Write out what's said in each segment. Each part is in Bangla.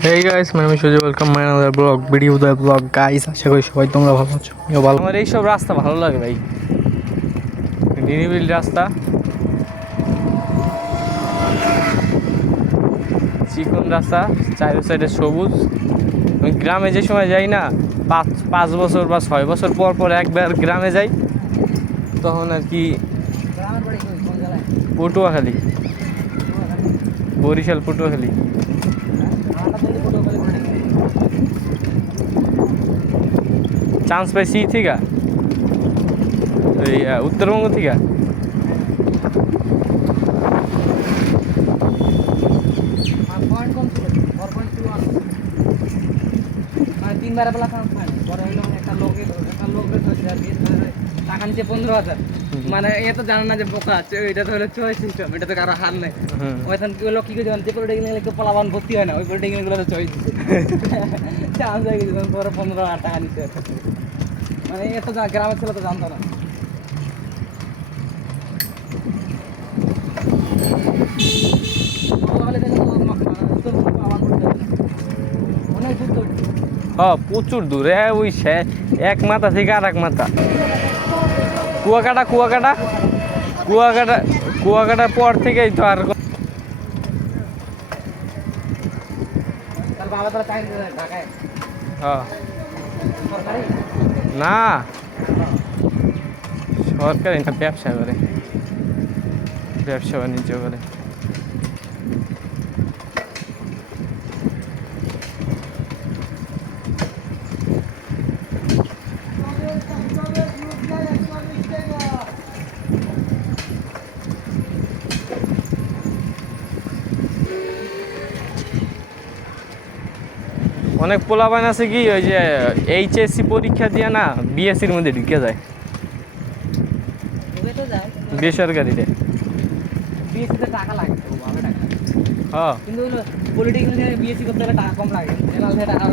Guys, my name is Shoji. Welcome my another vlog, video the vlog guys. আশা করি সবাই তোমরা ভালো আছো আমিও ভালো। আমার এইসব রাস্তা ভালো লাগে ভাই। নিরিবিল রাস্তা। চিকন রাস্তা চারি সাইডে সবুজ। আমি গ্রামে যে সময় যাই না পাঁচ পাঁচ বছর বা ছয় বছর পর পর একবার গ্রামে যাই তখন আর কি পটুয়াখালী। বরিশাল পটুয়াখালী। চান্স পাইছি থেকে এই উত্তরবঙ্গ থেকে তিনবার বেলা হইল একটা লোকে একটা লোকের টাকা নিচে পনেরো হাজার। মানে এ তো জানে না যে বোকা আছে এটা তো হলো চয়েস সিস্টেম এটা তো কারও হার নেই। হুম ওইখান কি হলো কি করে যে পলিটেকনিক একটু পলাবান ভর্তি হয় না ওই পলিটেকনিকগুলো চয়েস দিচ্ছে চান্স হয়ে গেছে পরে পনেরো হাজার টাকা মানে এত গ্রামের ছেলে তো জানতো না। তো। অনেক দূর হ্যাঁ প্রচুর দূরে ওই সে এক মাথা থেকে আর এক মাথা। কুয়াকাটা কুয়াকাটা। কুয়াকাটা, কুয়াকাটার পর থেকেই তো আর হ্যাঁ। না। সরকারি না, ব্যবসা করে। ব্যবসা বাণিজ্য করে। অনেক পোলাবান আছে কি ওই যে এইচএসসি পরীক্ষা দিয়ে না বিএসসির মধ্যে ঢুকে যায়। বেসরকারিতে। হ্যাঁ কিন্তু বিএসসি করতে হলে টাকা কম লাগে। টাকা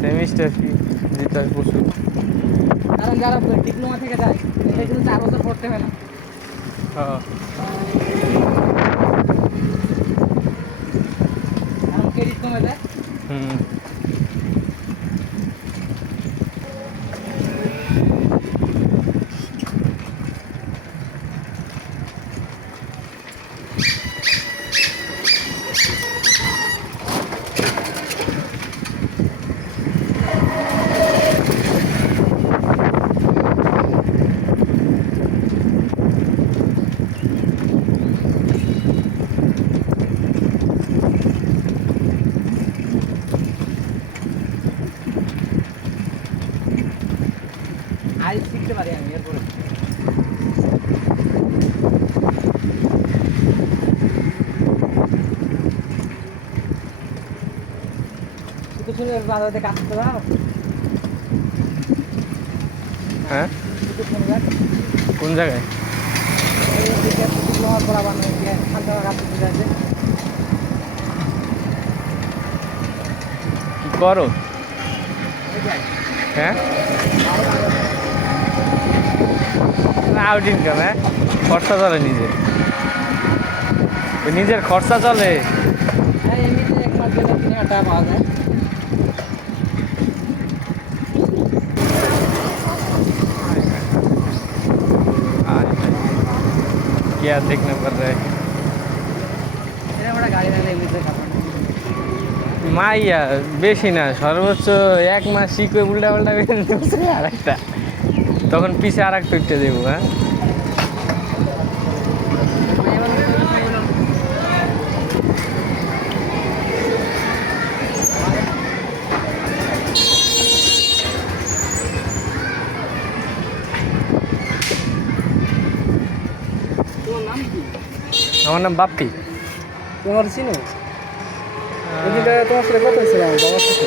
সেমিস্টার ফি দিতে হয় প্রচুর কারণ যারা ডিপ্লোমা থেকে যায় কিন্তু চার বছর পড়তে হয় না। হ্যাঁ কারণ ক্রেডিট কমে যায় হুম আইস শিখতে পারি আমি এরপরে বাজারে কাজ করতে পারো হ্যাঁ? কোন জায়গায়? কি করো? হ্যাঁ? আউট ইনকাম হ্যাঁ? খরচা চলে নিজের ওই নিজের খরচা চলে। হ্যাঁ এমনিতে এক মাস গেলে তিন হাজার টাকা পাওয়া যায়। क्या देखना पड़ रहा है এরকম একটা গাড়ি থাকলে এমনিতে খাবার মাইয়া বেশি না সর্বোচ্চ এক মাস শিখবে উল্টা পাল্টা আর একটা তখন পিছে আর একটা উঠতে দেবো হ্যাঁ আমার নাম বাপ্পি। তোমার চিনো? তোমার সাথে কথা হয়েছিল আমার বাবার সাথে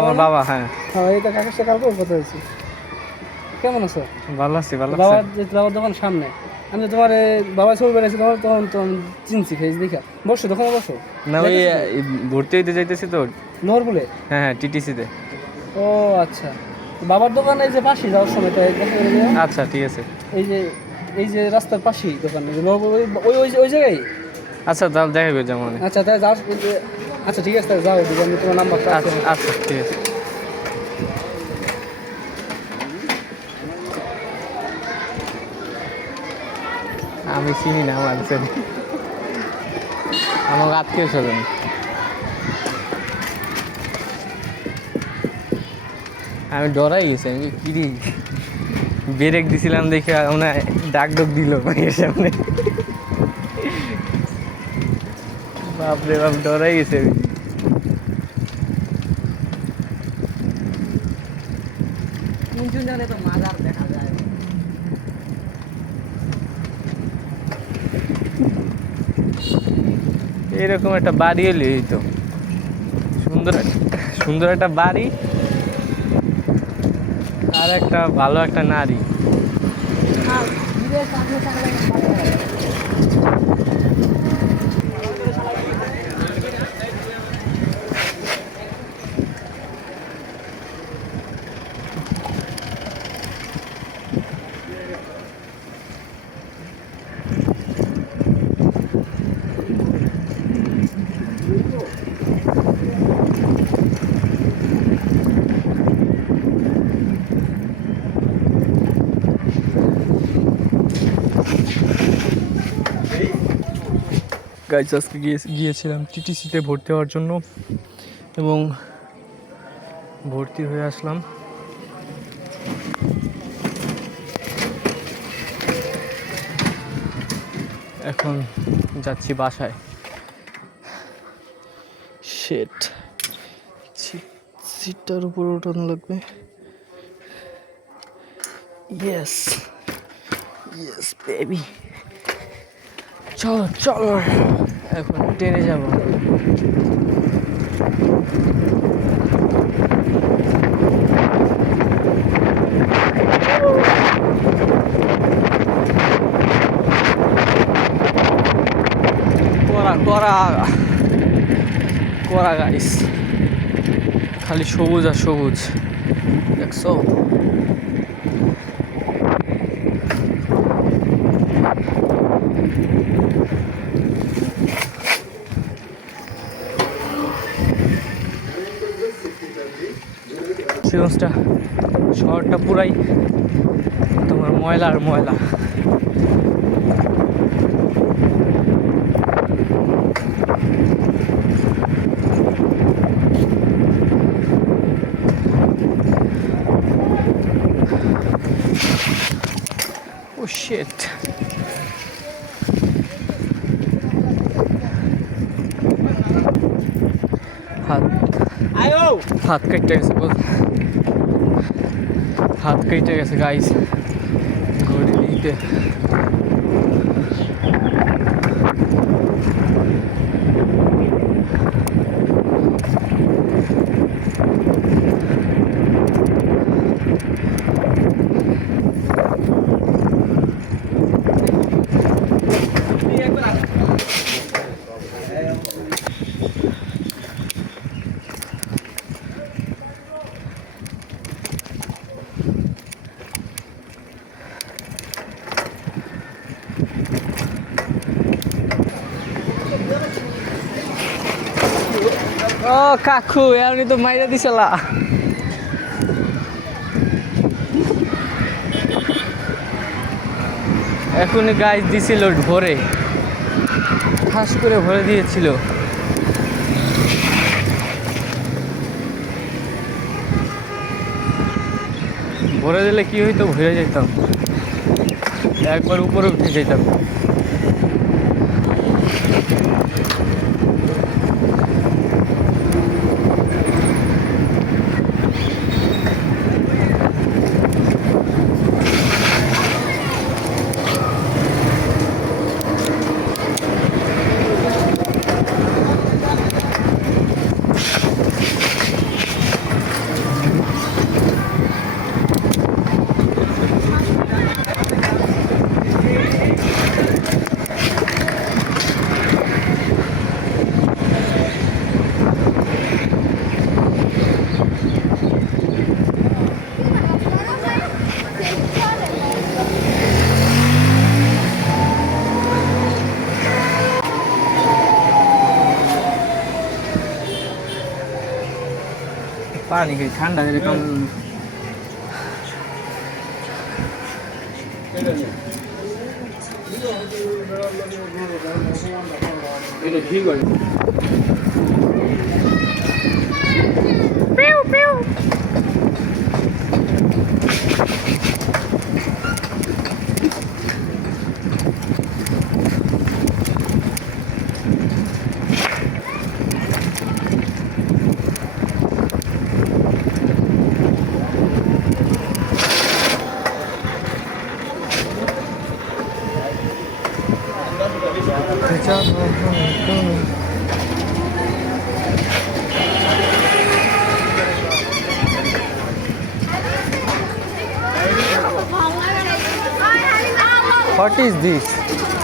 আমার বাবা হ্যাঁ। হ্যাঁ এটা কাকার সাথে কালকে কথা হয়েছে। কেমন আছো? ভালো আছি ভালো বাবার দোকান সামনে। আমি তোমার বাবা ছবি বেড়েছে তোমার তখন তখন চিনছি ফেস দেখা। বসো দোকানে বসো। না ওই ভর্তি হইতে যাইতেছি তো। নহর বলে হ্যাঁ হ্যাঁ টিটিসিতে। ও আচ্ছা। বাবার দোকান এই যে পাশে যাওয়ার সময় তাই। আচ্ছা ঠিক আছে। এই যে এই যে রাস্তার পাশেই দোকান ওই ওই ওই জায়গায়? আচ্ছা তাহলে দেখা করে যেমন আচ্ছা তাই যাও আচ্ছা ঠিক আছে তাহলে যাও আমি তোমার নাম্বারটা আচ্ছা আচ্ছা ঠিক আছে। আমি চিনি না ছেলে আমার আত্মীয় স্বজন আমি ডরাই গেছি, আমি কি রে? ব্রেক দিছিলাম দেখে আমরা ডাক ডোক দিল ভাইয়ের সামনে বাপরে বাপ, ডরাই গেছে আমি। তো মাজার দেখা যায় এরকম একটা বাড়ি হলে তো। সুন্দর সুন্দর একটা বাড়ি আর একটা ভালো একটা নারী। গাইজ, আজকে গিয়ে গিয়েছিলাম টিটিসিতে ভর্তি হওয়ার জন্য এবং ভর্তি হয়ে আসলাম। এখন যাচ্ছি বাসায়। শেট সিটটার উপর ওঠানো লাগবে। ইয়েস ইয়েস বেবি চলো চলো। এখন ট্রেনে যাব। করা করা করা গাইস খালি সবুজ আর সবুজ দেখছ? সিগঞ্জটা শহরটা পুরাই তোমার ময়লা আর ময়লা। ও শিট হাত আয়ো হাত কেটে গেছে বল। হাত কেটে গেছে গাইস ঘড়ি দিতে ও কাকু, এমনি তো মাইরা দিছিলা এখন গাছ দিছিল ভরে। ঠাস করে ভরে দিয়েছিল। ভরে দিলে কি হইতো ভরে যেতাম একবার উপরে উঠে যেতাম পানি খাই ঠান্ডা করে কম এটা ঠিক আছে। What is this?